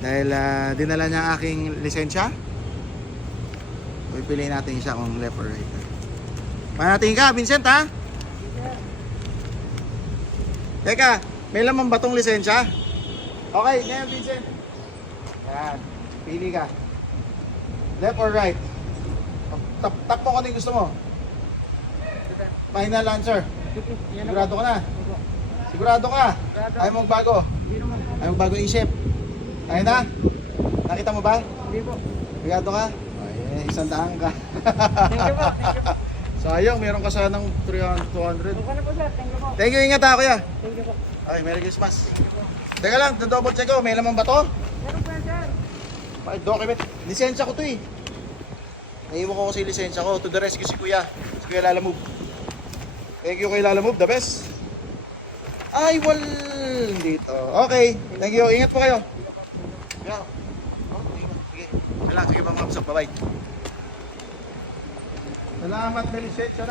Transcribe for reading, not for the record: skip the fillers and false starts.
Dahil dinala niya ang aking lisensya. Pipiliin natin siya kung left or right. Manating ka, Vincent, ha? Teka, may laman ba tong lisensya? Okay, ngayon, Vincent. Yan, pili ka. Left or right? Tap mo kung ano yung gusto mo. Final answer. Sigurado ka na? Sigurado ka? Ayaw mong bago? Ayaw mong bago isip? Ayaw na? Nakita mo ba? Hindi po. Sigurado ka? Ay, 100 ka. Thank you po. Thank you po. Sayang, meron ka sanang 300, 200. Okay na po sir. Thank you po. Thank you, ingat ha, kuya. Thank you po. Okay, Merry Christmas. Teka lang, double check ko. May laman ba to? Meron po yan sir. Bakit document? Lisensya ko to eh. Naiwan ko kasi lisensya ko. To the rescue si kuya. Si kuya Lalamove. Thank you kay Lalamove, the best. Ay, dito. Okay, thank you. Ingat po kayo. Yeah. Oh, sige. Sige, mga kapsap. Bye-bye. Salamat, may lisensya na.